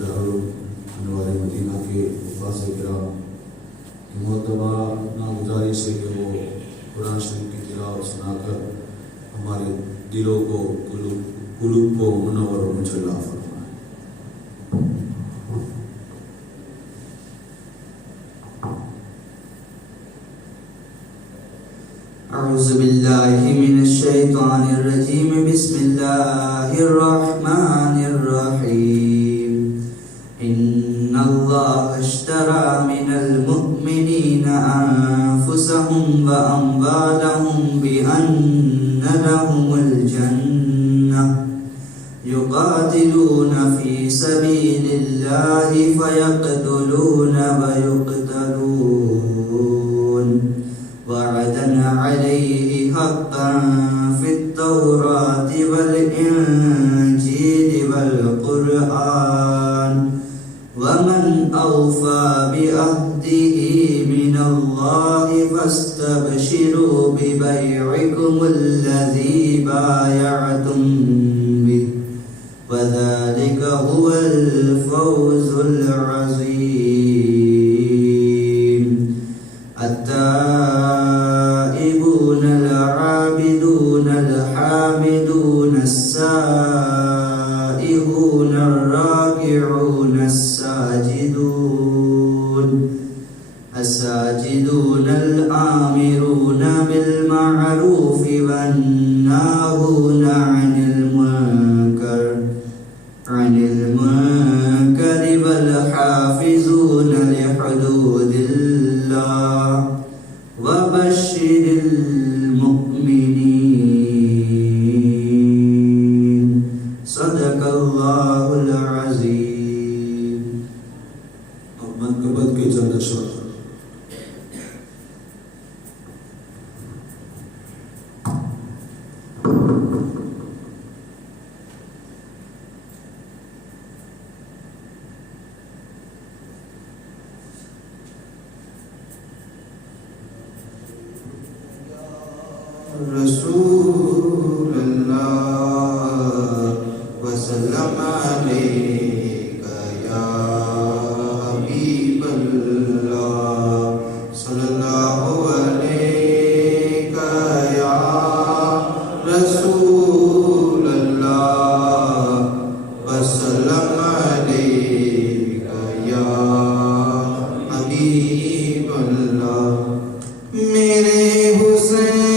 دارالانوار مدینہ کے حفاظ کرام کی معتبہ ناگزارش ہے کہ وہ قرآن شریف کی تلاوت سنا کر ہمارے دلوں کو قلوب کو منور و مجلا فرمائے۔ اعوذ باللہ من الشیطان الرجیم، بسم اللہ الرحمن الرحیم۔ ان اللہ اشترى من المؤمنین انفسهم واموالهم بان لهم الجنہ یقاتلون فی سبیل اللہ فیقتلون ویقتلون وعدا علیہ حقا فی التوراۃ والانجیل والقرآن ومن اوفی بعہدہ من اللہ فاستبشروا ببیعکم الذی بایعتم بہ وذلک هو الفوز العظیم۔ التائبون العابدون الحامدون السائحون الراكعون الساجدون الآمرون بالمعروف والناهون عن المنكر والحافظون لحدود الله وبشر المؤمنین۔ صدق اللہ العظیم۔ اب منقبت کے چند اشعار۔ رسول اللہ وسلم علیک یا حبیب اللہ، صلی اللہ علیک یا رسول اللہ وسلم علیک یا حبیب اللہ۔ میرے حسین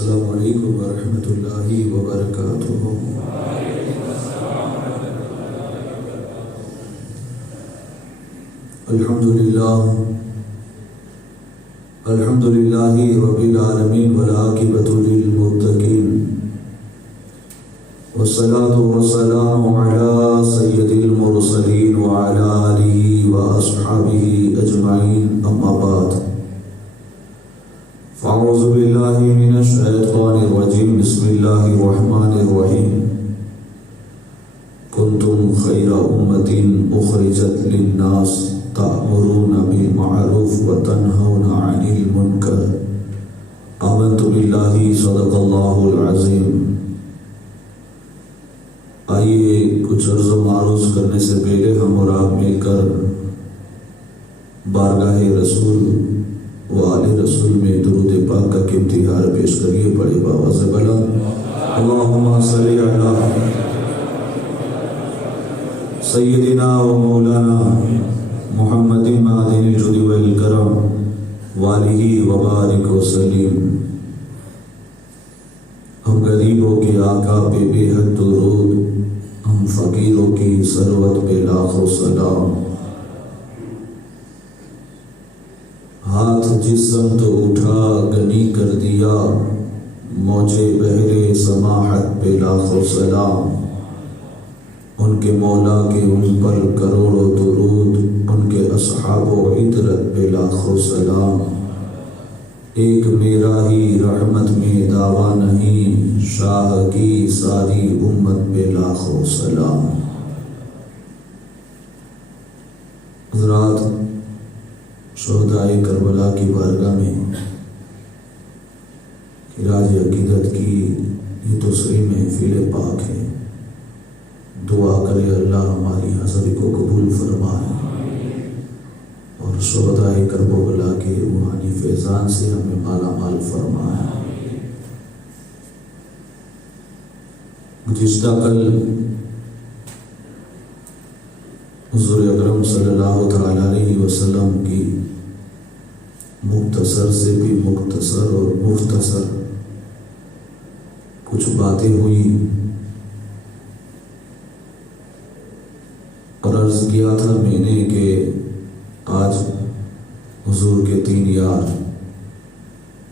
السلام علیکم ورحمۃ اللہ وبرکاتہ۔ الحمد للہ رب العالمین والعاقبۃ للمتقین، والصلاة والسلام علی سید المرسلین وعلی آلہ واصحابہ اجمعین، اما بعد فاعوذ باللہ من الشیطان الرجیم، بسم اللہ الرحمن الرحیم۔ کنتم خیر امۃ اخرجت للناس تأمرون بالمعروف وتنہون عن المنکر، آمنت باللہ صدق اللہ العظیم۔ آئیے کچھ عرض و معروض کرنے سے پہلے ہم اور آپ مل کر بارگاہ رسول و آل رسول میں درود پاک کا امتحار پیش کریے، پڑھے باواز بلند، اللہم صلی علی سیدنا و مولانا محمد معدن الجود والکرم والہ وبارک وسلم۔ ہم غریبوں کے آقا پہ بے حد درود، ہم فقیروں کی ثروت پہ لاکھوں سلام۔ ہاتھ جس سمت اٹھا غنی کر دیا، موجے بحر سماحت پہ لاکھوں سلام۔ ان کے مولا کے ان پر کروڑوں درود، ان کے اصحاب و عطرت پہ لاکھوں سلام۔ ایک میرا ہی رحمت میں دعویٰ نہیں، شاہ کی ساری امت پہ لاکھوں سلام۔ حضرات، شہدائے کربلا کی بارگاہ میں خراج عقیدت کی یہ دوسری محفل پاک ہے، دعا کرے اللہ ہماری حاضری کو قبول فرمائے اور شہدائے کربلا کے روحانی فیضان سے ہمیں مالا مال فرمائے۔ گزشتہ کل حضور اکرم صلی اللہ تعالی علیہ وسلم کی مختصر سے بھی مختصر اور مختصر کچھ باتیں ہوئی اور عرض کیا تھا میں نے کہ آج حضور کے تین یار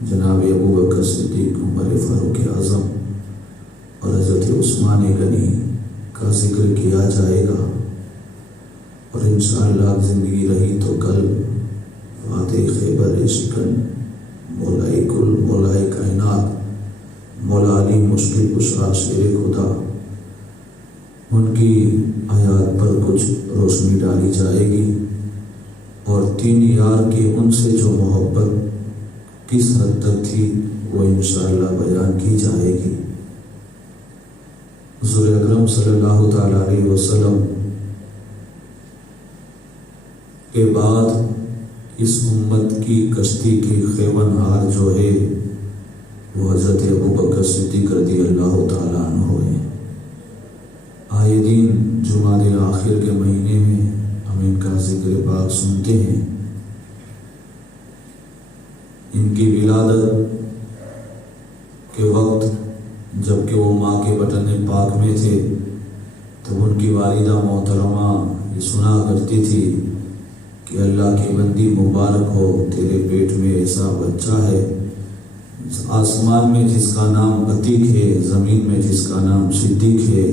جناب ابو بکر صدیق، عمر فاروق اعظم اور حضرت عثمان غنی کا ذکر کیا جائے گا، اور انشاءاللہ زندگی رہی تو کل فاتح خیبر شکن، مولائے کل، مولائے کائنات، مولا علی مشکل کشا شیر خدا، ان کی آیات پر کچھ روشنی ڈالی جائے گی، اور تین یار کی ان سے جو محبت کس حد تک تھی وہ انشاءاللہ بیان کی جائے گی۔ حضور اکرم صلی اللہ تعالی علیہ وسلم کے بعد اس امت کی کشتی کی خیون ہار جو ہے وہ حضرت ابو بکر صدیق رضی اللہ تعالیٰ عنہ ہے۔ آئے دن جمادی آخر کے مہینے میں ہم ان کا ذکر پاک سنتے ہیں۔ ان کی ولادت کے وقت جب کہ وہ ماں کے بطن پاک میں تھے تو ان کی والدہ محترمہ یہ سنا کرتی تھی کہ اللہ کی بندی مبارک ہو، تیرے پیٹ میں ایسا بچہ ہے، آسمان میں جس کا نام عتیق ہے، زمین میں جس کا نام صدیق ہے،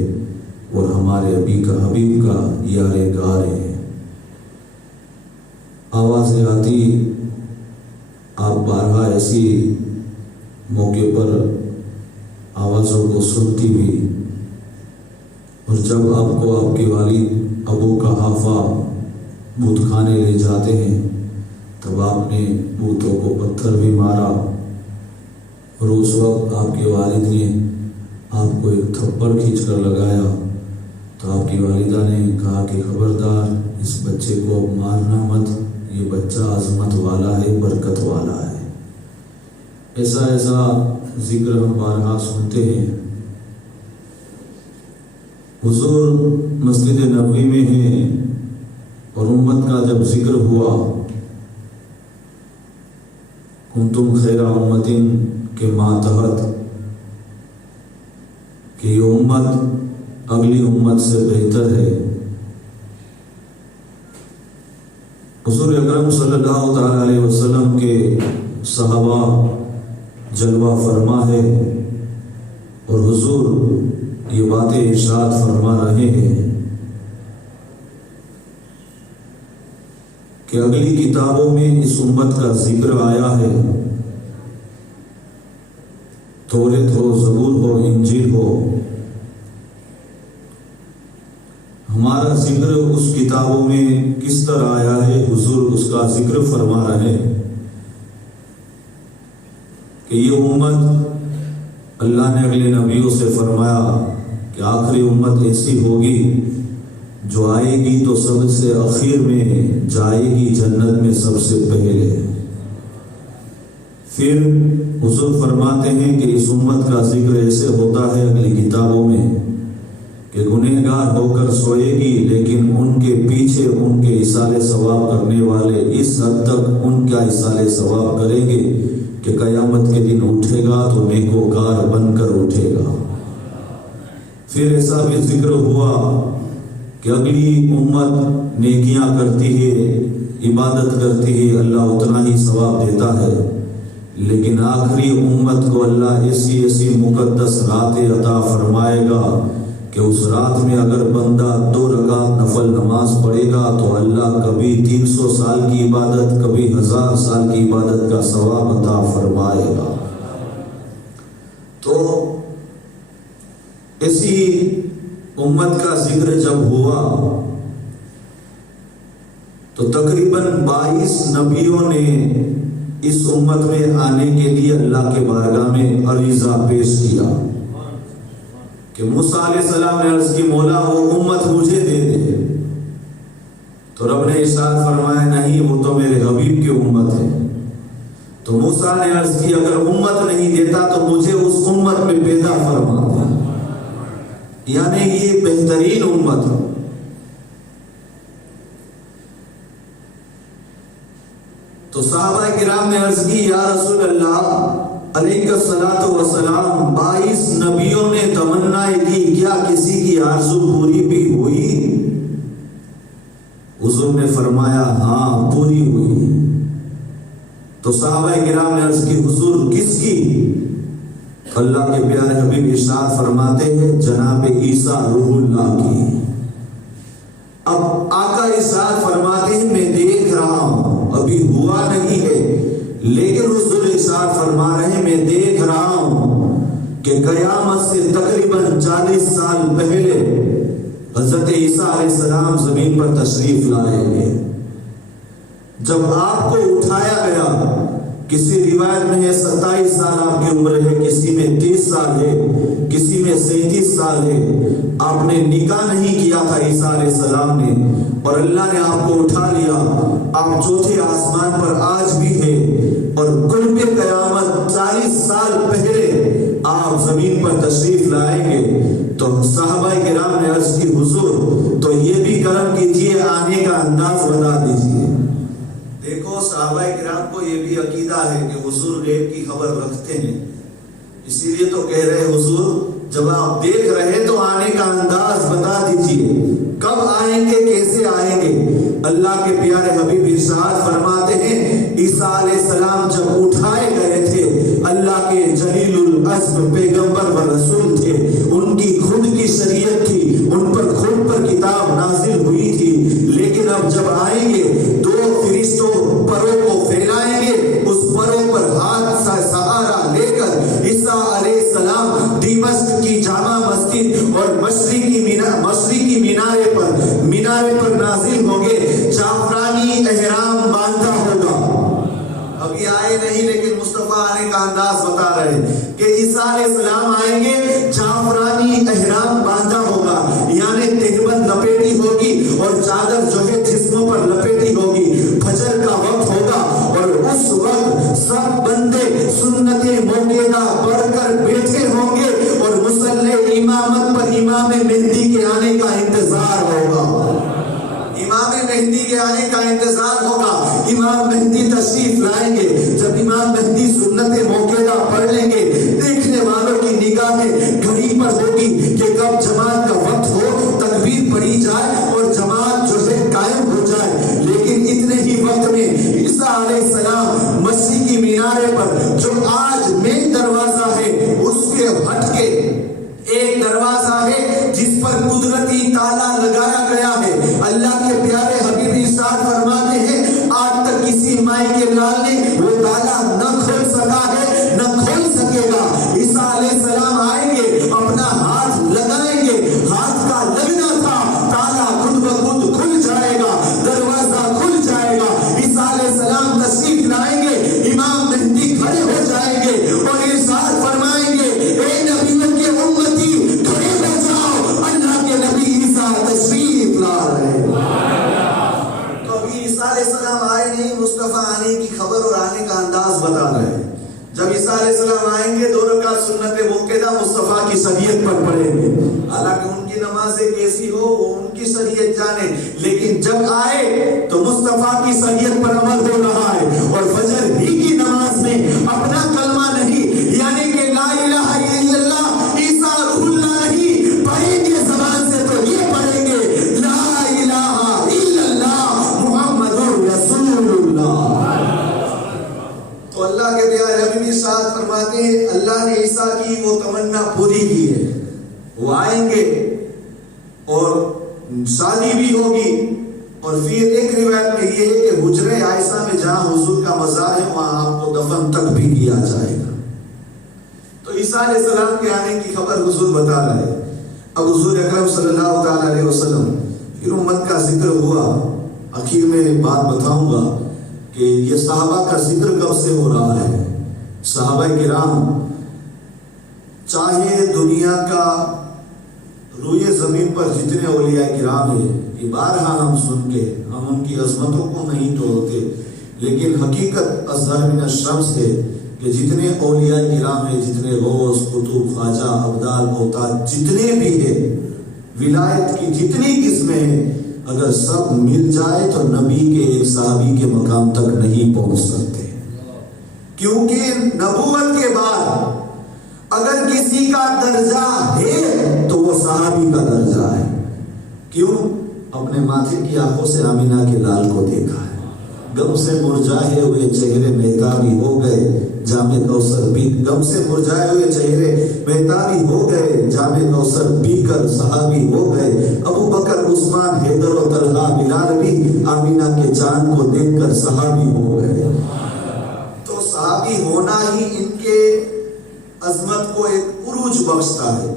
اور ہمارے ابی کا حبیب کا یار غار ہے۔ آوازیں آتی، آپ بارہا ایسی موقع پر آوازوں کو سنتی بھی، اور جب آپ کو آپ کے والد ابو قحافہ بت خانے لے جاتے ہیں تب آپ نے بتوں کو پتھر بھی مارا، اور اس وقت آپ کے والد نے آپ کو ایک تھپڑ کھینچ کر لگایا تو آپ کی والدہ نے کہا کہ خبردار اس بچے کو مارنا مت، یہ بچہ عظمت والا ہے، برکت والا ہے۔ ایسا ذکر ہم بارہا سنتے ہیں۔ حضور مسجد نبوی میں ہیں اور امت کا جب ذکر ہوا، کنتم خیر امت کے ماتحت کہ یہ امت اگلی امت سے بہتر ہے. حضور اکرم صلی اللہ تعالی علیہ وسلم کے صحابہ جلوہ فرما ہے اور حضور یہ باتیں ارشاد فرما رہے ہیں کہ اگلی کتابوں میں اس امت کا ذکر آیا ہے. توریت ہو، زبور ہو، انجیل ہو، ہمارا ذکر اس کتابوں میں کس طرح آیا ہے حضور اس کا ذکر فرما رہے ہیں کہ یہ امت اللہ نے اگلے نبیوں سے فرمایا کہ آخری امت ایسی ہوگی جو آئے گی تو سب سے اخیر میں جائے گی جنت میں سب سے پہلے. پھر حضور فرماتے ہیں کہ اس امت کا ذکر ایسے ہوتا ہے اگلی کتابوں میں کہ گنہگار ہو کر سوئے گی لیکن ان کے پیچھے ان کے ایصال ثواب کرنے والے اس حد تک ان کا ایصال ثواب کریں گے کہ قیامت کے دن اٹھے گا تو نیکوکار بن کر اٹھے گا. پھر ایسا بھی ذکر ہوا کہ اگلی امت نیکیاں کرتی ہے، عبادت کرتی ہے، اللہ اتنا ہی ثواب دیتا ہے، لیکن آخری امت کو اللہ ایسی ایسی مقدس راتیں عطا فرمائے گا کہ اس رات میں اگر بندہ 2 رکعت نفل نماز پڑھے گا تو اللہ کبھی 300 سال کی عبادت، کبھی 1000 سال کی عبادت کا ثواب عطا فرمائے گا. تو ایسی امت کا ذکر جب ہوا تو تقریباً 22 نبیوں نے اس امت میں آنے کے لیے اللہ کے بارگاہ میں عریضہ پیش کیا کہ موسیٰ علیہ السلام نے عرض کی مولا وہ امت مجھے دے دے، تو رب نے ارشاد فرمایا نہیں وہ تو میرے حبیب کی امت ہے. تو موسیٰ نے عرض کی اگر امت نہیں دیتا تو مجھے اس امت میں پیدا فرما دے، یعنی یہ بہترین امت ہے. تو صحابہ کرام نے عرض کی یا رسول اللہ علیہ الصلاۃ والسلام 22 نبیوں نے تمنا کی، کیا کسی کی آرزو پوری بھی ہوئی؟ حضور نے فرمایا ہاں پوری ہوئی. تو صحابہ کرام نے عرض کی حضور کس کی؟ اللہ کے پیارے حبیب ارشاد فرماتے ہیں جناب عیسیٰ روح اللہ کی. اب آقا ارشاد فرماتے ہیں میں دیکھ رہا ہوں، ابھی ہوا نہیں ہے، لیکن حضور ارشاد فرما رہے ہیں میں دیکھ رہا ہوں کہ قیامت سے تقریباً 40 سال پہلے حضرت عیسیٰ علیہ السلام زمین پر تشریف لائیں گے. جب آپ کو اٹھایا گیا، کسی روایت میں ہے 27 سال آپ کی عمر ہے، کسی میں 30 سال ہے، کسی میں 37 سال ہے. آپ نے نکاح نہیں کیا تھا عیسیٰ علیہ السلام نے، اور اللہ نے آپ کو اٹھا لیا. آپ چوتھے آسمان پر آج بھی ہے، اور قرب قیامت 40 سال پہلے آپ زمین پر تشریف لائیں گے. تو صحابہ کرام نے عرض کی حضور تو یہ بھی کرم کیجیے، آنے کا انداز بتا دیجیے. دیکھو صحابہ کرام کو یہ بھی عقیدہ ہے کہ حضور غیب کی خبر رکھتے ہیں، اسی لیے تو کہہ رہے حضور جب آپ دیکھ رہے تو آنے کا انداز بتا دیجیے، کب آئیں گے، کیسے آئیں گے. اللہ کے پیارے حبیب ارشاد فرماتے ہیں عیسیٰ علیہ السلام جب اٹھائے گئے تھے، اللہ کے جلیل العزم پیغمبر و رسول تھے، ان کی خود کی شریعت تھی، ان پر خود پر کتاب نازل ہوئی تھی. لیکن اب جب آئیں گے 2 فرشتوں پروں کو پھیلائیں گے، اس پروں پر ہاتھ سے سہارا لے کر عیسیٰ علیہ السلام دمشق کی جامع مسجد اور مشرقی مینارے پر نازل ہوں گے. جعفرانی احرام باندھا ہوگا. ابھی آئے نہیں لیکن مصطفیٰ آنے کا انداز بتا رہے کہ عیسیٰ علیہ السلام آئیں گے، جعفرانی احرام باندھا ہوگا، یعنی تہبند لپیٹی ہوگی اور چادر جو ہے جسموں پر لپیٹی ہوگی. فجر کا وقت ہوگا اور اس وقت سب بندے سنت موقعہ پڑھ کر بیٹھے ہوں گے اور مصلی امامت پر امام مہدی کے آنے کا انتظار ہوگا. امام مہدی کے آنے کا انتظار ہوگا. امام مہدی تشریف لائیں گے. جب امام مہدی سنت موقعہ پڑھ لیں گے ہوگی کہ کب جماعت کا وقت ہو، تکبیر پڑھی جائے اور جماعت جو ہے قائم ہو جائے، لیکن اتنے ہی وقت میں عیسیٰ علیہ السلام مسجد کی مینارے پر جو آج مین دروازہ ہے اس کے ہٹ کے ایک دروازہ ہے جس پر قدرتی تالا لگایا گیا ہے. اللہ کے پیارے حبیب ارشاد فرماتے ہیں آج تک کسی مائی کے لال نے وہ تالا نہ کھول سکا ہے نہ کھول سکے گا. عیسیٰ علیہ السلام آئیں گے، اپنا ہاتھ لگائیں گے، ہاتھ کا لگنا تھا، تالا خود بخود کھل جائے گا، دروازہ کھل جائے گا. عیسیٰ علیہ السلام تشریف لائیں گے، امام مہدی کھڑے ہو جائیں گے اور ارشاد فرمائیں گے اے نبیوں کے امتی کھڑے ہو جاؤ، اللہ کے نبی عیسیٰ تشریف لا رہے ہیں. تو ابھی عیسیٰ علیہ السلام آئے نہیں، مصطفیٰ آنے کی خبر اور آنے کا انداز بتا رہے ہیں. جب عیسیٰ علیہ السلام آئیں گے 2 رکعت سنت موقدہ مصطفیٰ کی شریعت پر پڑھیں گے. حالانکہ ان کی نمازیں کیسی ہو وہ ان کی شریعت جانے، لیکن جب آئے تو مصطفیٰ کی شریعت پر عمل ہو رہا ہے. اور فجر ہی کی نماز میں اپنا کلمہ نہیں، یعنی کہ لا الہ الا اللہ عیسیٰ روح اللہ نہیں پڑھیں گے زبان سے، تو یہ پڑھیں گے لا الہ الا اللہ محمد رسول اللہ. تو اللہ کے پیارے حبیب ارشاد فرماتے ہیں اللہ نے عیسیٰ کی وہ تمنا پوری کی ہے. وہ آئیں گے اور شادی بھی ہوگی، اور پھر ایک روایت میں یہ ہے کہ حجرہ عائشہ میں جہاں حضور کا مزار ہے وہاں آپ کو دفن تک بھی کیا جائے گا. تو عیسیٰ علیہ السلام کے آنے کی خبر حضور بتا رہے ہیں. اب حضور اکرم صلی اللہ تعالی علیہ وسلم پھر امت کا ذکر ہوا. آخر میں بات بتاؤں گا کہ یہ صحابہ کا ذکر کب سے ہو رہا ہے. صحابہ کرام چاہے دنیا کا روئے زمین پر جتنے اولیاء کرام ہیں یہ بارہا ہم سن کے ہم ان کی عظمتوں کو نہیں توڑتے، لیکن حقیقت اظہر من الشمس ہے کہ جتنے اولیاء کرام ہیں، جتنے غوث قطب خواجہ ابدال اوتاد جتنے بھی ہیں، ولایت کی جتنی قسمیں ہیں، اگر سب مل جائے تو نبی کے ایک صحابی کے مقام تک نہیں پہنچ سکتے. کیونکہ نبوت کے بعد اگر کسی کا درجہ ہے تو وہ صحابی کا درجہ ہے. کیوں؟ اپنے ماتھے کی آنکھوں سے آمینہ کے لال کو دیکھا ہے، غم سے مرجھائے ہوئے چہرے مہتابی ہو گئے جام کوثر پی، غم سے مرجھائے ہوئے چہرے مہتابی ہو گئے جام کوثر پی کر صحابی ہو گئے. ابو بکر عثمان حیدر و طلحہ بلال بھی آمینہ کے چاند کو دیکھ کر صحابی ہو گئے. تو صحابی ہونا ہی ان کے عظمت کو ایک عروج بخشتا ہے.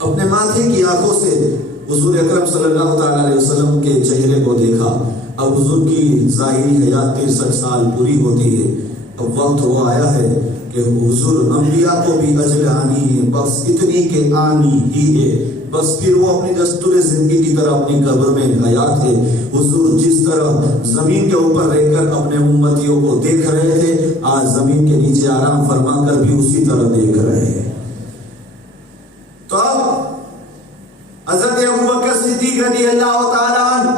اپنے ماتھے کی آنکھوں سے حضور اکرم صلی اللہ تعالی علیہ وسلم کے چہرے کو دیکھا. اب حضور کی ظاہری حیات 63 سال پوری ہوتی ہے. اب وقت وہ آیا ہے کہ حضور انبیاء کو بھی اجل آنی ہے، بس اتنی کہ آنی ہی ہے. بس پھر وہ اپنی دستور زندگی کی طرح اپنی قبر میں حیات ہے. حضور جس طرح زمین کے اوپر رہ کر اپنے امتیوں کو دیکھ رہے تھے، آج زمین کے نیچے آرام فرما کر بھی اسی طرح دیکھ رہے ہیں. تو اب حضرت ابوبکر صدیق رضی اللہ تعالیٰ عنہ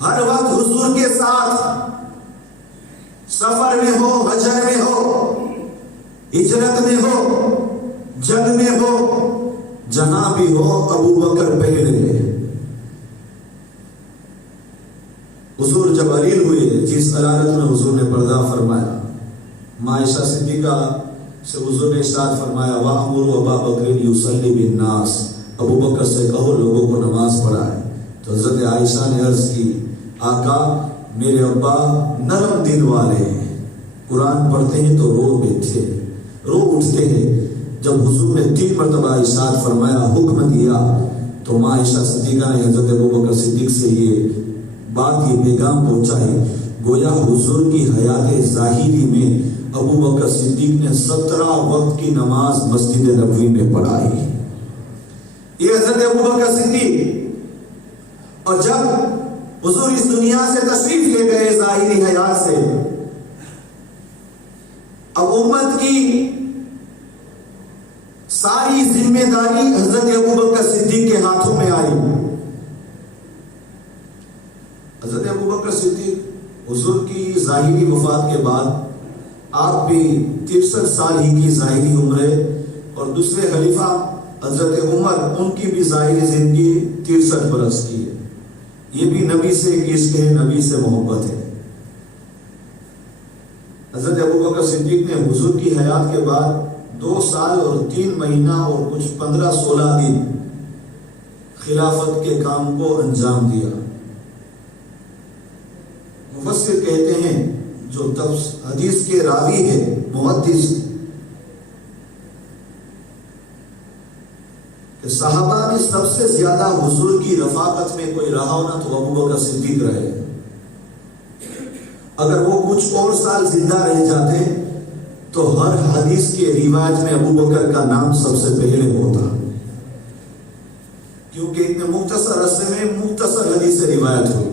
ہر وقت حضور کے ساتھ سفر میں ہو، حجر میں ہو، ہجرت میں ہو، جنگ میں ہو، جہاں بھی ہو ابوبکر پہلے. حضور جب علیل ہوئے جس علالت میں حضور نے پردہ فرمایا، عائشہ صدیقہ سے حضور نے ارشاد فرمایا وَأَمُرُ أَبَا بَكْرٍ يُصَلِّ بِالنَّاسِ، ابو بکر سے کہو لوگوں کو نماز پڑھائے. تو حضرت عائشہ نے عرض کی آقا میرے ابا نرم دل والے ہیں، قرآن پڑھتے ہیں تو رو اٹھتے ہیں. جب حضور نے 3 مرتبہ ارشاد فرمایا، حکم دیا، تو ماں عائشہ صدیقہ نے حضرت ابوبکر صدیق سے یہ بات، یہ پیغام پہنچائی. گویا حضور کی حیات ظاہری میں ابوبکر صدیق نے 17 وقت کی نماز مسجد نبوی میں پڑھائی. یہ حضرت ابوبکر صدیق. اور جب حضور اس دنیا سے تشریف لے گئے ظاہری حیات سے، اب امت کی ساری ذمہ داری حضرت ابوبکر صدیق کے ہاتھوں میں آئی. حضرت ابوبکر صدیق حضور کی ظاہری وفات کے بعد آپ بھی 63 سال ہی کی ظاہری عمر ہے، اور اور دوسرے خلیفہ حضرت عمر، ان کی بھی ظاہری زندگی 63 برس کی ہے. یہ بھی نبی سے ایک عشق ہے، نبی سے محبت ہے. حضرت ابوبکر صدیق نے حضور کی حیات کے بعد 2 سال اور 3 مہینہ اور کچھ 15-16 دن خلافت کے کام کو انجام دیا. مفسر کہتے ہیں، جو حدیث کے راوی ہے، محدث، کہ صحابہ میں سب سے زیادہ حضور کی رفاقت میں کوئی رہا ہونا تو ابوبکر صدیق رہے. اگر وہ کچھ اور سال زندہ رہ جاتے تو ہر حدیث کے روایت میں ابوبکر کا نام سب سے پہلے ہوتا، کیونکہ اتنے مختصر عرصے میں مختصر حدیث سے روایت ہوئی.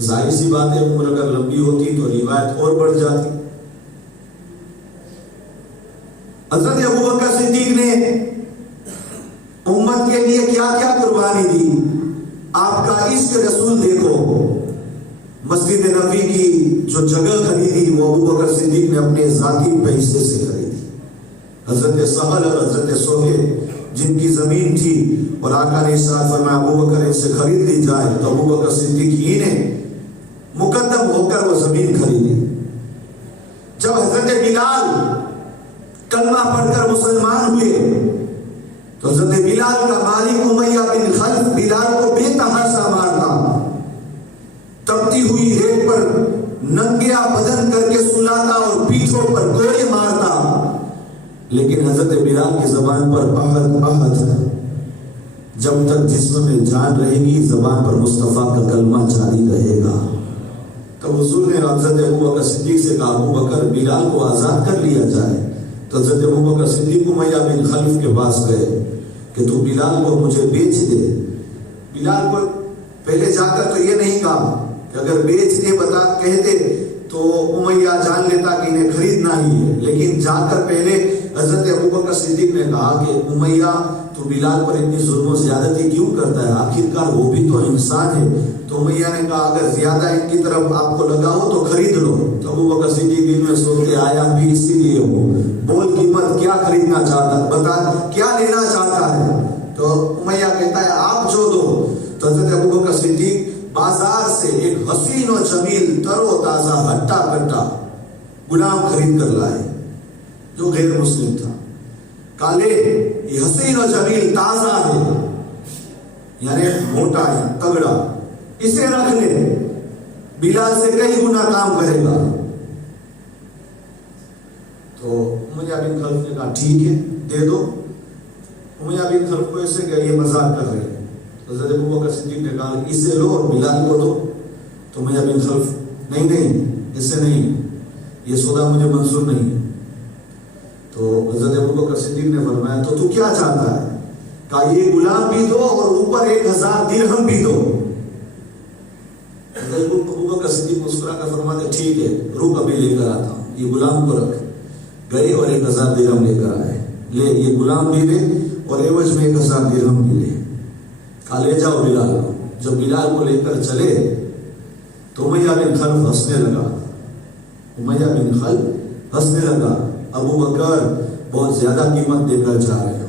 ظاہر سی بات ہے، عمر اگر لمبی ہوتی تو روایت اور بڑھ جاتی. حضرت ابوبکر صدیق نے امت کے لیے کیا کیا قربانی دی. آپ کا عشق رسول دیکھو. مسجد نبوی کی جو جگہ خریدی وہ ابوبکر صدیق نے اپنے ذاتی پیسے سے خریدی. حضرت سہل اور حضرت سہیل جن کی زمین تھی اور آقا نے ارشاد فرمایا ابوبکر ان سے خرید لی جائے، تو ابوبکر صدیق ہی نے مقدم ہو کر وہ زمین خریدی. جب حضرت بلال کلمہ پڑھ کر مسلمان ہوئے تو حضرت بلال کا مالک امیہ بن خلف بلال کو بے تحاشا مارتا، تپتی ہوئی ریت پر ننگیا بدن کر کے سلاتا اور پیٹھوں پر کوڑے مارتا. لیکن حضرت بلال کی زبان پر عہد عہد، جب تک جسم میں جان رہے گی زبان پر مصطفیٰ کا کلمہ جاری رہے گا. تب حضور نے حضرت ابوبکر صدیق سے کہا ابوبکر بلال کو آزاد کر لیا جائے. تو حضرت ابوبکر صدیق امیہ بن خلف کے پاس گئے کہ تو بلال کو مجھے بیچ دے. بلال کو پہلے جا کر تو یہ نہیں کہا کہ اگر بیچ دے کہتے تو امیہ جان لیتا کہ انہیں خریدنا ہی ہے، لیکن جا کر پہلے حضرت ابوبکر صدیق نے کہا کہ امیہ تو بلال پر اتنی ظلم و زیادتی کیوں کرتا ہے، آخرکار وہ بھی تو انسان ہے. تو امیہ نے کہا اگر زیادہ ان کی طرف آپ کو لگا ہو تو خرید لو. تو ابوبکر صدیق دل میں سوچتے آیا بھی اسی لیے ہو، بول قیمت کیا خریدنا چاہتا ہے، بتا کیا لینا چاہتا ہے. تو امیہ کہتا ہے آپ جو دو. تو حضرت ابوبکر صدیق بازار سے ایک حسین و جمیل تر و تازہ ہٹا کٹا غلام خرید کر لائے جو غیر مسلم تھا. کالے یہ حسین و جمیل تازہ ہے، یعنی موٹا ہے، تگڑا، اسے رکھ لے، بلال سے کئی گنا کام کرے گا. تو امیہ بن خلف نے کہا ٹھیک ہے دے دو. امیہ بن خلف کو ایسے کہ یہ مذاق کر رہے ہیں. حضرت ابوبکر صدیق نے کہا اسے لو اور بلال کو دو. تو امیہ بن خلف نہیں اسے نہیں، یہ سودا مجھے منظور نہیں. تو حضرت ابوبکر صدیق نے فرمایا تو کیا چاہتا ہے؟ کہا یہ غلام بھی دو اور اوپر 1000 درہم بھی دو. ابوبکر صدیق مسکرا کر فرماتے ٹھیک ہے رک ابھی لے کر آتا ہوں. یہ غلام کو رکھ. گئے اور 1000 درہم لے کر آئے. لے یہ غلام بھی لے اور عوض میں 1000 درہم بھی لے. کہا لے جاؤ بلال کو. جب بلال کو لے کر چلے تو امیہ بن خلف ہنسنے لگا. امیہ بن خلف ہنسنے لگا. ابوبکر بہت زیادہ قیمت دے کر جا رہے ہو.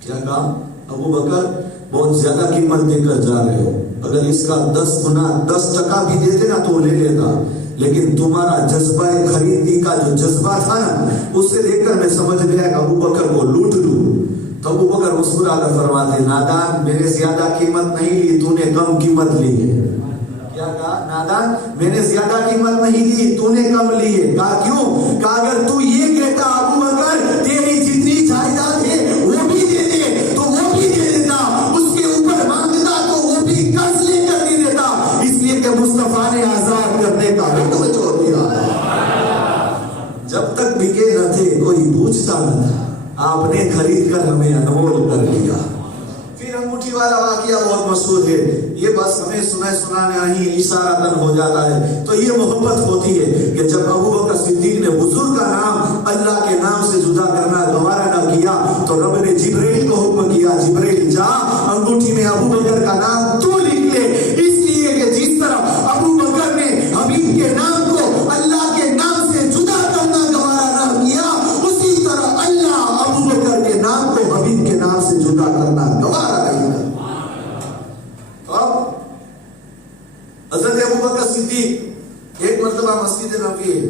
کیا کہا؟ ابوبکر بہت زیادہ قیمت دے کر جا رہے ہو. اگر اس کا 10 گنا 10% بھی دیتے نا تو لے لیتا، لیکن تمہارا جذبہ خریدی کا جو جذبہ تھا نا اس سے دیکھ کر میں سمجھ گیا کہ ابوبکر کو لوٹ لوں. تو ابوبکر مسکرا کر فرماتے نادان میں نے زیادہ قیمت نہیں لی، تو نے کم قیمت لی ہے. کیا کہا؟ نادان میں نے زیادہ قیمت نہیں دی، تو نے کم لی ہے. کہا کیوں؟ کہا اگر تو یہ کہتا ابوبکر تیری جتنی جائیداد ہے وہ بھی دے دے تو وہ بھی دے دیتا، اس کے اوپر مانگتا تو وہ بھی قرض لے کر دے دیتا، اس لیے کہ مصطفیٰ نے آزاد کرنے کا حکم چھوڑ دیا. جب تک بکے نہ تھے کوئی پوچھتا نہ تھا، آپ نے خرید کر ہمیں انمول کر لیا. پھر انگوٹھی والا واقعہ بہت مشہور ہے. یہ بس ہمیں سنانا ہی اشارتاً ہو جاتا ہے. تو یہ محبت ہوتی ہے کہ جب ابوبکر صدیق نے حضور کا نام اللہ کے نام سے جدا کرنا گوارا نہ کیا تو رب نے جبرائیل کو حکم کیا جبرائیل جا انگوٹھی میں ابوبکر کا نام تو لکھ لے، اس لیے کہ جس طرح ابوبکر نے حبیب کے نام کو اللہ کے نام سے جدا کرنا گوارا نہ کیا اسی طرح اللہ ابوبکر کے جدا کرنا گوارا نہیں کرنا۔ اب حضرت ابوبکر صدیق ایک مرتبہ مسجد نبوی ہے،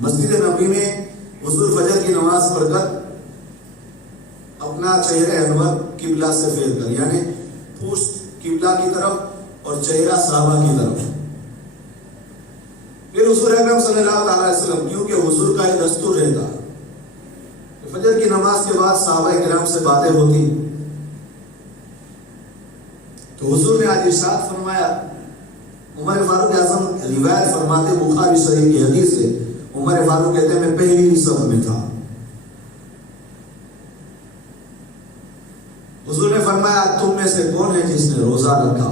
مسجد نبوی میں حضور فجر کی نماز پڑھ کر اپنا چہرہ انور قبلہ سے پھیر کر، یعنی پشت قبلہ کی طرف اور چہرہ صحابہ کی طرف، پھر حضور اکرم صلی اللہ علیہ وسلم، کیونکہ حضور کا یہ دستور رہتا فجر کی نماز کے بعد صحابہ کرام سے باتیں ہوتی، تو حضور نے آج ارشاد فرمایا، عمر فاروق اعظم روایت فرماتے بخاری شریف کی حدیث ہے، عمر فاروق کہتے ہیں میں پہلی ہی صف میں تھا، حضور نے فرمایا تم میں سے کون ہے جس نے روزہ رکھا؟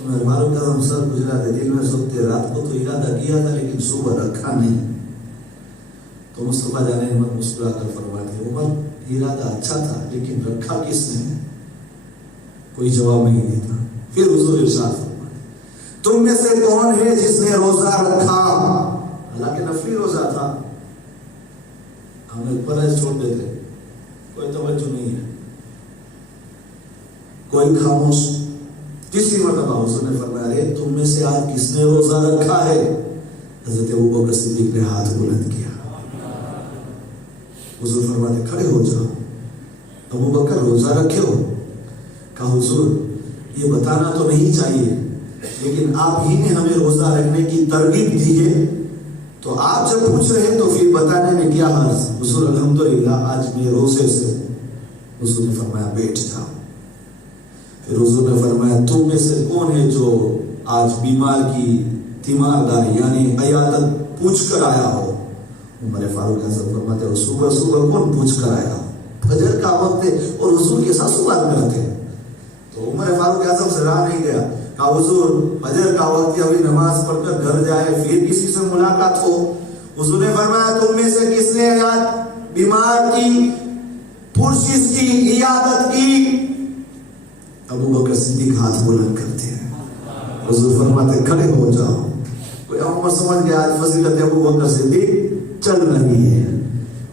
عمر فاروق اعظم سر گزراتے دل میں سوچتے رات کو تو ارادہ کیا تھا لیکن صبح رکھا نہیں، تو مصطفیٰ جان احمد مسکرا کر فرماتے عمر ارادہ اچھا تھا لیکن رکھا کس نے؟ کوئی جواب نہیں دیتا۔ پھر حضور ارشاد فرماتے تم میں سے کون ہے جس نے روزہ رکھا؟ حالانکہ نفلی روزہ تھا، ہمیں فرض چھوڑ دیتے، کوئی توجہ نہیں ہے، کوئی خاموش۔ تیسری مرتبہ حضور نے فرمایا تم میں سے آج کس نے روزہ رکھا ہے؟ حضرت ابوبکر صدیق نے ہاتھ بلند کیا، حضور فرماتے کھڑے ہو جاؤ، ابوبکر روزہ رکھے ہو؟ کہا حضور یہ بتانا تو نہیں چاہیے لیکن آپ ہی نے ہمیں روزہ رکھنے کی ترغیب دی ہے، تو آپ جب پوچھ رہے ہیں تو پھر بتانے میں کیا حرج؟ حضور الحمدللہ آج میں روزے سے۔ حضور نے فرمایا بیٹھ جاؤ۔ پھر حضور نے فرمایا تم میں سے کون ہے جو آج بیمار کی تیمارداری یعنی عیادت پوچھ کر آیا ہو؟ عمر فاروق اعظم فرماتے ہو صبح صبح کون پوچھ کر آیا ہو؟ فجر کا وقت ہے اور حضور کے ساتھ سوال کرتے ہیں، تو عمر فاروق اعظم سے رہا نہیں گیا، کہا حضور فجر کا وقت ہے، ابھی نماز پڑھ کر گھر جائے پھر کسی سے ملاقات ہو۔ حضور نے فرمایا تم میں سے کس نے بیمار کی پرسش کی عیادت کی؟ ابوبکر صدیق ہاتھ بلند کرتے ہیں، حضور فرماتے کھڑے ہو جاؤ۔ کوئی عمر سمجھ گیا آج فضیلت ابوبکر صدیق چل رہی ہے۔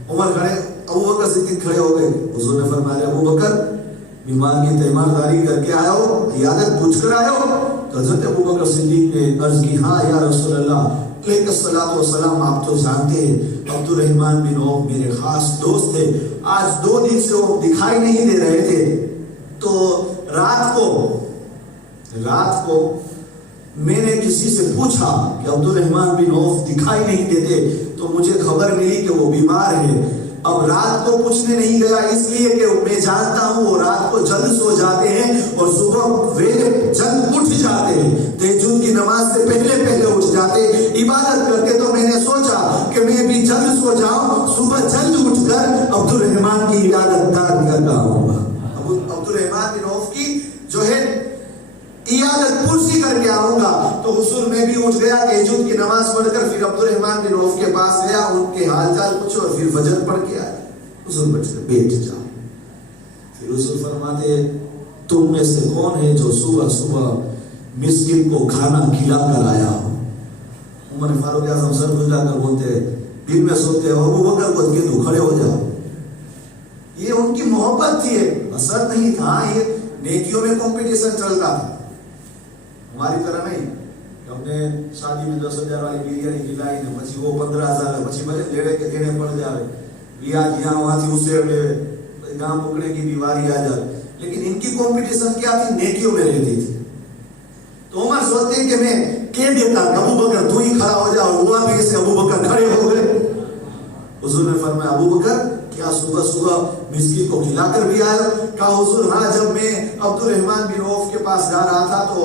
عمر کھڑے، ابوبکر صدیق کھڑے ہو گئے، حضور نے فرمایا ابوبکر بیمار کی تیمارداری کر کے آئے ہو، عیادت پوچھ کر آئے ہو؟ تو حضرت ابوبکر صدیق نے عرض کی ہاں یا رسول اللہ علیہ الصلوۃ والسلام، آپ تو جانتے ہیں عبد الرحمن بن عوف میرے خاص دوست تھے، آج 2 دن سے وہ دکھائی نہیں دے رہے تھے، تو رات کو میں نے کسی سے پوچھا کہ عبد الرحمن بن عوف دکھائی نہیں دیتے، تو مجھے خبر ملی کہ وہ بیمار ہے۔ اب رات کو پوچھنے نہیں گیا اس لیے کہ میں جانتا ہوں وہ رات کو جلد سو جاتے ہیں اور صبح ویلے جلد اٹھ جاتے ہیں، تہجد کی نماز سے پہلے اٹھ جاتے عبادت کرتے، تو میں نے سوچا کہ میں بھی جلد سو جاؤں، صبح جلد اٹھ کر عبد الرحمن کی عبادت دار کر رہا ہوں گا، عبد الرحمن بن عوف کی جو ہے عیادت پرسی کر کے آؤں گا۔ تو حضور میں بھی اٹھ گیا، تہجد کی نماز پڑھ کر پھر عبد الرحمن بن عوف کے پاس گیا، ان کے حال چال پوچھو اور پھر فجر پڑھ کے آیا۔ حضور بیٹھ جاؤ۔ پھر حضور فرماتے تم میں سے کون ہے جو صبح صبح مسکین کو کھانا کھلا کر آیا ہو؟ عمر فاروق اعظم سر گزرا کر بولتے دن میں سوتے ہو ابوبکر کو کہ تو کھڑے ہو جاؤ۔ یہ ان کی محبت تھی، حسد نہیں تھا، یہ نیکیوں میں کمپٹیشن چلتا تھا، ہماری طرح نہیں کہ ہم نے شادی میں 10,000 والی بریانی کھلائی نے پچھی وہ 15,000 ہے، پچھی بھلے لیڑے کے دینے پڑ جائے، بیاج یہاں وہاں تھی اسے لے گاں پکڑے کی بیواری آ جائے، لیکن ان کی کمپٹیشن کیا تھی؟ نیکیوں میں رہتی تھی۔ تو عمر سوچتے کہ میں کہہ دیتا کہ ابوبکر تو ہی کھڑا ہو جا، اور ہوا بھی اسے ابوبکر کھڑے ہو گئے۔ حضور نے فرمایا ابوبکر کیا صبح صبح مسکین کو کھلا کر بھی آئے؟ کہا حضور ہاں، جب میں عبد الرحمن بن عوف کے پاس جا رہا تھا تو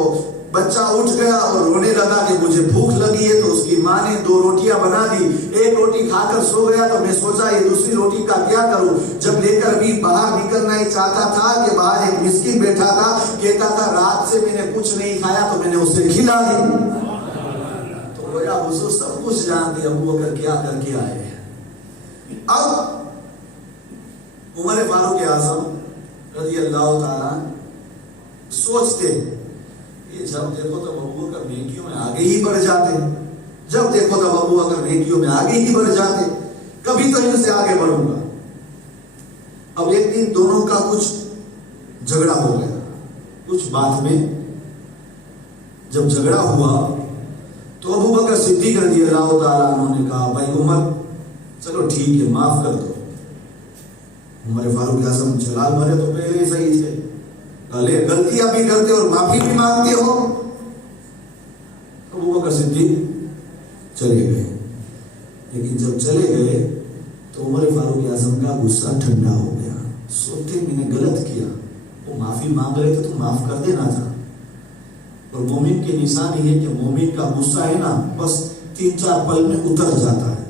بچہ اٹھ گیا اور رونے لگا کہ مجھے بھوک لگی ہے، تو اس کی ماں نے 2 روٹیاں بنا دی، 1 روٹی کھا کر سو گیا، تو میں سوچا یہ دوسری روٹی کا کیا کروں؟ جب لے کر بھی باہر نکلنا ہی چاہتا تھا کہ باہر ایک مسکین بیٹھا تھا، کہتا تھا رات سے میں نے کچھ نہیں کھایا، تو میں نے اسے کھلا دی۔ تو گویا حضور سب کچھ جانتے ابوبکر کیا کر کے آئے۔ اب عمر فاروق اعظم رضی اللہ تعالیٰ سوچتے یہ جب دیکھو تو ابوبکر نیکیوں میں آگے ہی بڑھ جاتے، جب دیکھو تو ابوبکر نیکیوں میں آگے ہی بڑھ جاتے، کبھی تو ان سے آگے بڑھوں گا۔ اب ایک دن دونوں کا کچھ جھگڑا ہو گیا، کچھ بات میں جب جھگڑا ہوا تو ابو بکر صدیق رضی اللہ تعالیٰ عنہ نے کہا بھائی عمر چلو ٹھیک ہے معاف کر دو۔ عمر فاروق اعظم جلال بھرے تو پہلے ہی صحیح تھے، لے غلطیاں بھی کرتے اور معافی بھی مانگتے ہو۔ ابو بکر صدیق چلے گئے، لیکن جب چلے گئے تو عمر فاروق اعظم کا غصہ ٹھنڈا ہو گیا، سوچتے میں نے غلط کیا، وہ معافی مانگ رہے تھے تو معاف کر دینا تھا۔ اور مومن کی نشانی ہے کہ مومن کا غصہ ہے نا بس 3-4 پل میں اتر جاتا ہے۔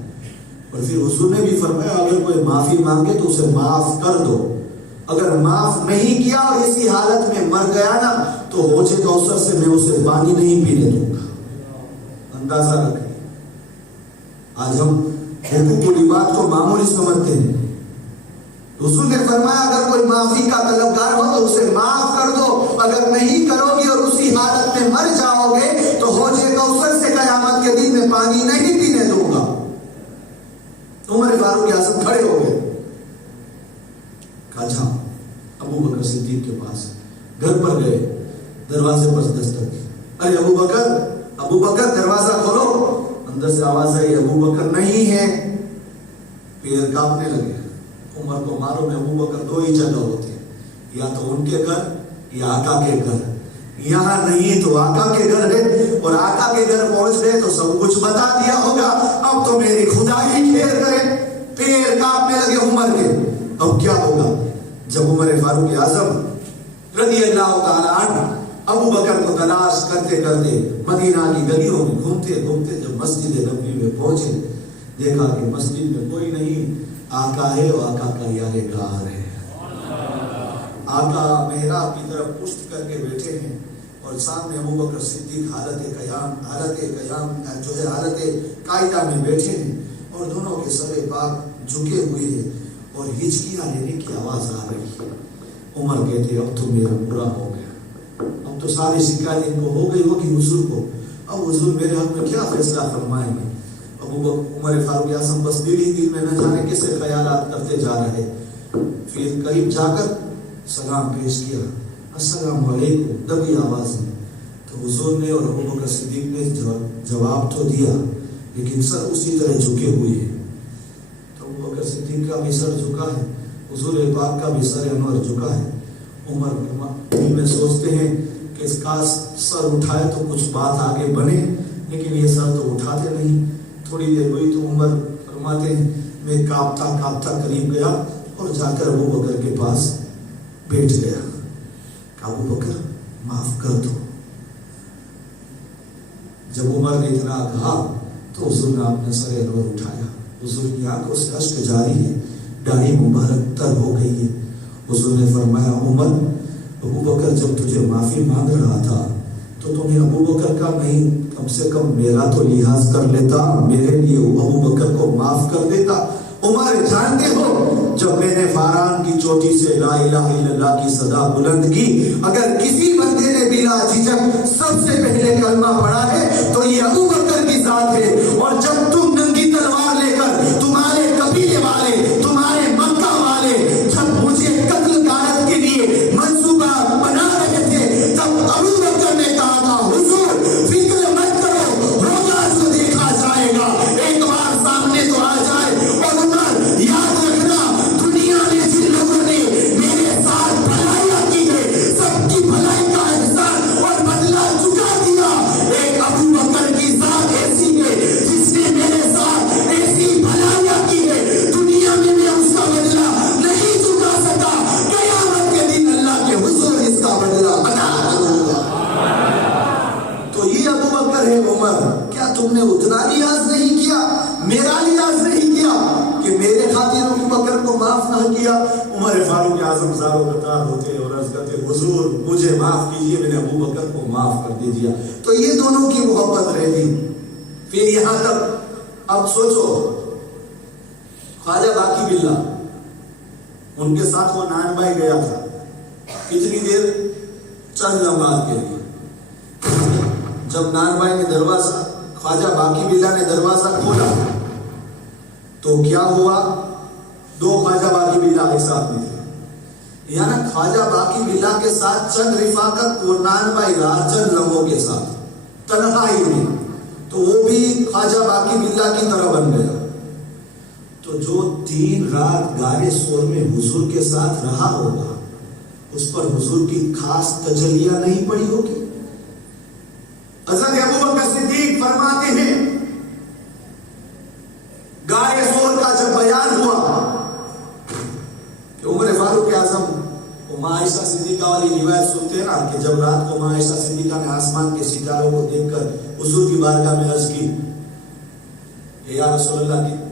اور پھر حضور نے بھی فرمایا اگر کوئی معافی مانگے تو اسے معاف کر دو، اگر معاف نہیں کیا اور اسی حالت میں مر گیا نا تو حوض کوثر سے میں اسے پانی نہیں پینے دوں گا۔ اندازہ رکھیں، آج ہم حقوق العباد کو معمولی سمجھتے ہیں، حضور نے فرمایا اگر کوئی معافی کا طلبگار ہو تو اسے معاف کر دو، اگر نہیں کرو گی اور اسی حالت میں مر جاؤ گے تو حوض کوثر سے قیامت کے دن میں پانی نہیں پینے دوں گا۔ عمر فاروق اعظم کھڑے ہو گئے، کہا جاؤ ابو بکر صدیق کے پاس، گھر پر گئے، دروازے پر دستک دی، ارے ابو بکر دروازہ کھولو۔ اندر سے آواز آئی ابو بکر نہیں ہے، پیر کانپنے لگے۔ عمر کو معلوم ہے ابو بکر 2 ہی جگہ ہوتے ہیں، یا تو ان کے گھر یا آقا کے گھر، یہاں نہیں تو آقا کے گھر ہے، اور آقا کے گھر پہنچ گئے تو سب کچھ بتا دیا ہوگا، اب تو میری خدا ہی کھیر کرے۔ پیر کانپنے لگے عمر کے، اب کیا ہوگا؟ جب عمر فاروق اعظم رضی اللہ تعالیٰ عنہ ابو بکر کو تلاش کرتے کرتے مدینہ کی گلیوں میں گھومتے گھومتے جب مسجد نبوی میں پہنچے، دیکھا کہ مسجد میں کوئی نہیں، آقا ہے اور آقا کا یار غار ہے۔ آقا محراب کی طرف پشت کر کے بیٹھے ہیں اور سامنے ابو بکر صدیق حالت قائدہ میں بیٹھے ہیں، اور دونوں کے سر پاک جھکے ہوئے ہیں اور ہچکیاں لینے کی آواز آ رہی ہے۔ عمر کہتے اب تو میرا برا ہو گیا، اب تو ساری شکایت ان کو ہو گئی ہوگی حضور کو، اب حضور میرے حق میں کیا فیصلہ فرمائیں گے؟ عمر فاروق اعظم بس دل ہی دل میں نہ جانے کیسے خیالات کرتے جا رہے۔ پھر قریب جا کر سلام پیش کیا، السلام علیکم، دبی آواز میں۔ تو حضور نے اور ابو بکر صدیق نے جواب تو دیا لیکن سر اسی طرح جھکے ہوئے ہیں۔ تو ابو بکر صدیق کا بھی سر جھکا ہے، حضور پاک کا بھی سر انور جھکا ہے۔ عمر دل میں سوچتے ہیں کہ اس کا سر اٹھائے تو کچھ بات آگے بنے، لیکن یہ سر تو اٹھاتے نہیں۔ تھوڑی دیر ہوئی تو عمر فرماتے ہیں میں کانپتا قریب گیا اور جا کر ابو بکر کے پاس بیٹھ گیا، کہا ابو بکر معاف کر دو۔ جب عمر نے اتنا کہا تو حضور نے اپنے سر انور اٹھایا، حضور کی آنکھوں سے اشک جاری ہے، داڑھی مبارک تر ہو گئی ہے۔ حضور نے فرمایا عمر ابو بکر جب تجھے معافی مانگ رہا تھا تو تمہیں ابو بکر کا نہیں کم سے کم میرا تو لحاظ کر لیتا، میرے لیے ابو بکر کو معاف کر دیتا۔ عمر جانتے ہو جب میں نے فاران کی چوٹی سے لا الہ الا اللہ کی صدا بلند کی، اگر کسی بندے نے بلا جھجک سب سے پہلے کلمہ پڑھا ہے تو یہ ابو بکر کی ذات ہے۔ اور جب تم ننگی تلوار لے کر تمہارے قبیلے والے، تمہارے مکہ والے جب مجھے قتل غارت کے لیے منصوبہ بنا رہے تھے، تب ابو بکر نے کہا تھا حضور فکر مت کرو، ہوگا جو دیکھا جائے گا، ایک بار سامنے تو آ جائے۔ اور عمر یاد رکھنا دنیا میں جن لوگوں نے میرے ساتھ بھلائیاں کی ہے سب کی بھلائی کا احسان اور بدلہ چکا دیا، ایک ابو بکر کی ذات ایسی ہے جس نے میرے ساتھ ایسی بھلائیاں کی ہے، دنیا میں میں اس کا بدلہ نہیں چکا سکا، قیامت کے دن اللہ کے حضور اس کا بدلہ ادا کروں گا۔ تو یہ ابو بکر ہے عمر، کیا تم نے اتنا لحاظ نہیں کیا، میرا لحاظ نہیں کیا کہ میرے خاطر ابو بکر کو معاف نہ کیا؟ عمر فاروق اعظم زاروں قطار ہوتے اور عرض کرتے حضور مجھے معاف کیجئے، میں نے ابو بکر کو معاف کر دیا۔ تو یہ دونوں کی محبت رہتی۔ پھر یہاں تک اب سوچو خواجہ باقی باللہ ان کے ساتھ وہ نان بھائی گیا تھا، کتنی دیر؟ چند لمحات کے لیے۔ جب نان بھائی نے دروازہ، خواجہ باقی باللہ نے دروازہ کھولا تو کیا ہوا؟ 2 خواجہ باقی باللہ ایک ساتھ میں تھے، یعنی خواجہ باقی باللہ کے ساتھ چند رفاقت و 99 رات چند لمحوں کے ساتھ تنہائی میں، تو وہ بھی خواجہ باقی باللہ کی طرح بن گیا۔ تو جو 3 رات غار ثور میں حضور کے ساتھ رہا ہوگا اس پر حضور کی خاص تجلیاں نہیں پڑی ہوگی۔ حضرت ابوبکر صدیق فرماتے ہیں غار ثور کا جب بیان ہوا کہ عمر فاروق اعظم وہ ماں عائشہ صدیقہ والی روایت سنتے ہیں نا کہ جب رات کو ماں عائشہ صدیقہ نے آسمان کے ستاروں کو دیکھ کر حضور کی بارگاہ میں عرض کی کہ یا رسول اللہ کی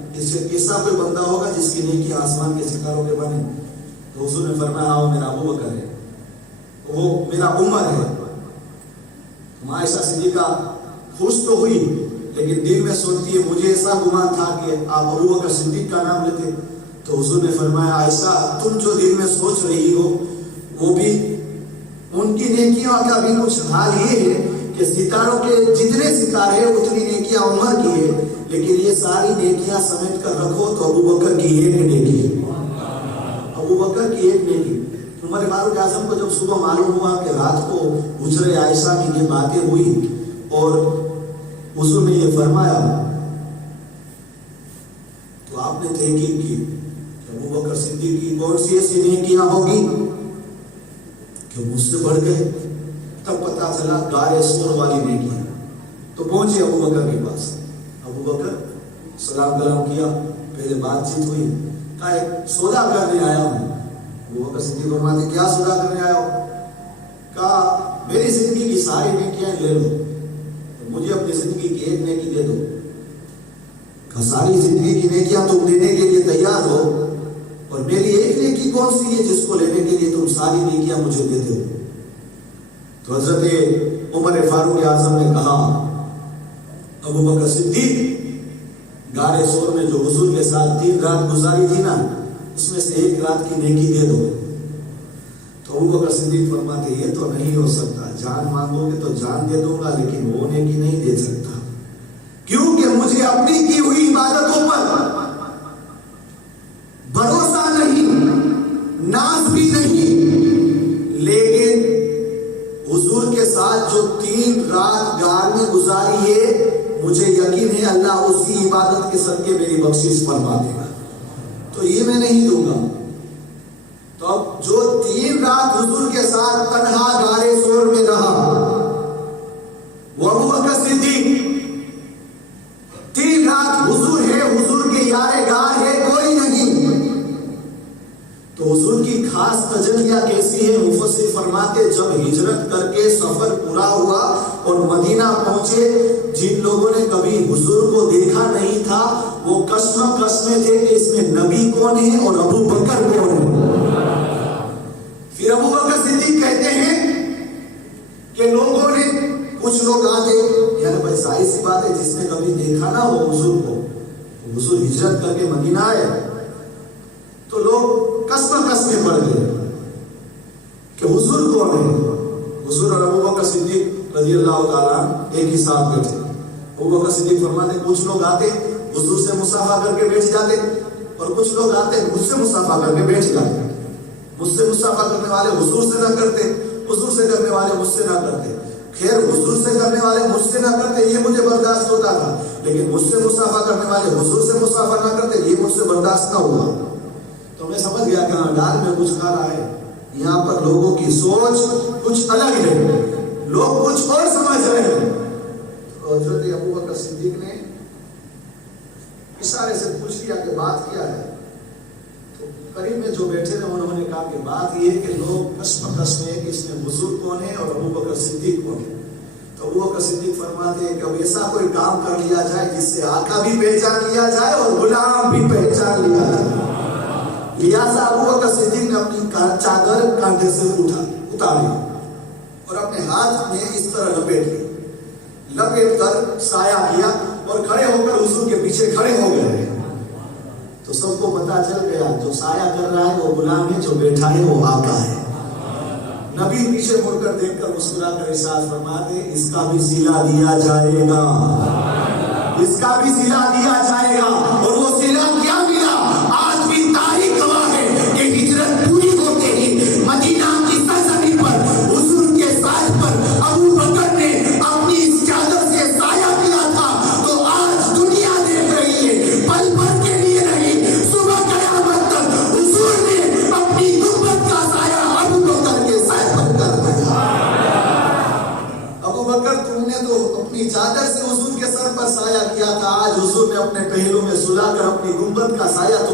ایسا کوئی بندہ ہوگا جس کی نیکی آسمان کے ستاروں کے بنے، تو حضور نے فرمایا وہ میرا ابوبکر ہے، وہ میرا عمر ہے۔ ماں عائشہ صدیقہ خوش تو ہوئی لیکن دل میں سوچتی ہے مجھے ایسا گمان تھا کہ آپ ابوبکر صدیق کا نام لیتے۔ تو حضور نے فرمایا عائشہ تم جو دل میں سوچ رہی ہو وہ بھی ان کی نیکیوں کا بھی کچھ حال یہ ہے کہ ستاروں کے جتنے ستارے ہیں اتنی نیکیاں عمر کی ہے، لیکن یہ ساری نیکیاں سمیٹ کر رکھو تو ابوبکر کی ایک نیکی ہے، ابوبکر کی ایک نیکی۔ عمر فاروق اعظم کو جب صبح معلوم ہوا کہ رات کو حجرہ عائشہ میں یہ باتیں ہوئی اور حضور نے یہ فرمایا تو آپ نے تحقیق کی کہ ابوبکر صدیق کی کون سی ایسی نیکیاں ہوگی کہ مجھ سے بڑھ گئے۔ تب پتا چلا غار ثور والی نیکی، تو پہنچے ابوبکر کے پاس۔ ابوبکر سلام کلام کیا، پہلے بات چیت ہوئی، کہا ایک سودا کرنے آیا ہوں۔ ابوبکر صدیق فرماتے کیا سودا کرنے آیا ہو؟ کہا میری زندگی کی ساری نیکیاں لے لو، مجھے اپنی زندگی کی ایک نیکی دے دو۔ کہا ساری زندگی کی نیکیاں تم دینے کے لیے تیار ہو اور میری ایک نیکی کون سی ہے جس کو لینے کے لیے تم ساری نیکیاں مجھے دیتے ہو؟ تو حضرت عمر فاروق اعظم نے کہا ابوبکر صدیق غار ثور میں جو حضور کے ساتھ 3 رات گزاری تھی نا اس میں سے ایک رات کی نیکی دے دو۔ تو ابوبکر صدیق فرماتے یہ تو نہیں ہو سکتا، جان مانگو گے تو جان دے دوں گا لیکن وہ نیکی نہیں دے سکتا، کیونکہ مجھے اپنی کی ہوئی عبادتوں پر بھروسہ نہیں، ناز بھی نہیں، لیکن حضور کے ساتھ جو 3 رات غار میں گزاری ہے مجھے یقین ہے اللہ اسی عبادت کے صدقے میری بخشش فرما دے گا، تو یہ میں نہیں دوں گا۔ تو اب جو 3 رات حضور کے ساتھ تنہا غار ثور میں رہا وہ ابوبکر صدیق، 3 رات حضور ہے، حضور کے یار غار ہے، کوئی نہیں، تو حضور کی خاص تجلیہ کیسی ہے؟ مفسر فرماتے جب ہجرت کر کے سفر پورا ہوا اور مدینہ پہنچے، جن لوگوں نے کبھی حضور کو دیکھا نہیں تھا وہ قسمیں تھے کہ اس میں نبی کون ہے اور ابو بکر کون ہے۔ پھر ابو بکر صدیق کہتے ہیں کہ لوگوں نے کچھ لوگ آتے، یعنی بھائی ظاہر سی بات ہے جس نے کبھی دیکھا نہ ہو حضور کو، حضور ہجرت کر کے مدینہ آئے تو لوگ قسمیں پڑ گئے کہ حضور کون ہے۔ حضور اور ابوبکر صدیق رضی اللہ تعالیٰ ایک ہی ساتھ بیٹھے، ابوبکر صدیق فرماتے کچھ لوگ آتے حضور سے مصافحہ کر کے بیٹھ جاتے اور کچھ لوگ آتے مجھ سے مصافحہ کر کے بیٹھ جاتے، مجھ سے مصافحہ کرنے والے حضور سے نہ کرتے، حضور سے کرنے والے مجھ سے نہ کرتے۔ خیر حضور سے کرنے والے مجھ سے نہ کرتے یہ مجھے برداشت ہوتا تھا، لیکن مجھ سے مصافحہ کرنے والے حضور سے مصافحہ نہ کرتے یہ مجھ سے برداشت نہ ہوا۔ تو میں سمجھ گیا کہ ہاں ڈال میں کچھ کھا رہا ہے، یہاں پر لوگوں کی سوچ کچھ الگ ہے، لوگ کچھ اور سمجھ رہے ہیں۔ تو حضرت ابوبکر صدیق نے اشارے سے پوچھ لیا کہ بات کیا ہے، تو قریب میں جو بیٹھے تھے انہوں نے کہا کہ بات یہ ہے کہ لوگ قسم ہے کہ اس میں حضور کون ہے اور ابوبکر صدیق کون ہے۔ تو ابوبکر صدیق فرماتے ہیں کہ اب ایسا کوئی کام کر لیا جائے جس سے آقا بھی پہچان لیا جائے اور غلام بھی پہچان لیا جائے۔ لہٰذا ابوبکر صدیق نے اپنی چادر کاندھے سے اتاری اور اپنے ہاتھ میں اس طرح لپیٹ کر سایہ کیا اور کھڑے ہو کر حضور کے پیچھے کھڑے ہو گئے۔ تو سب کو پتا چل گیا جو سایہ کر رہا ہے وہ غلام ہے، جو بیٹھا ہے وہ آقا ہے۔ نبی پیچھے مڑ کر دیکھ کر مسکرا کر ارشاد فرماتے اس کا بھی صلہ دیا جائے گا، اس کا بھی صلہ دیا جائے گا۔ اور وہ صلہ کیا ملا؟ آج بھی تاریخ گواہ ہے کہ ہجرت پوری ہوتے ہی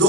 2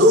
2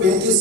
35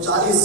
40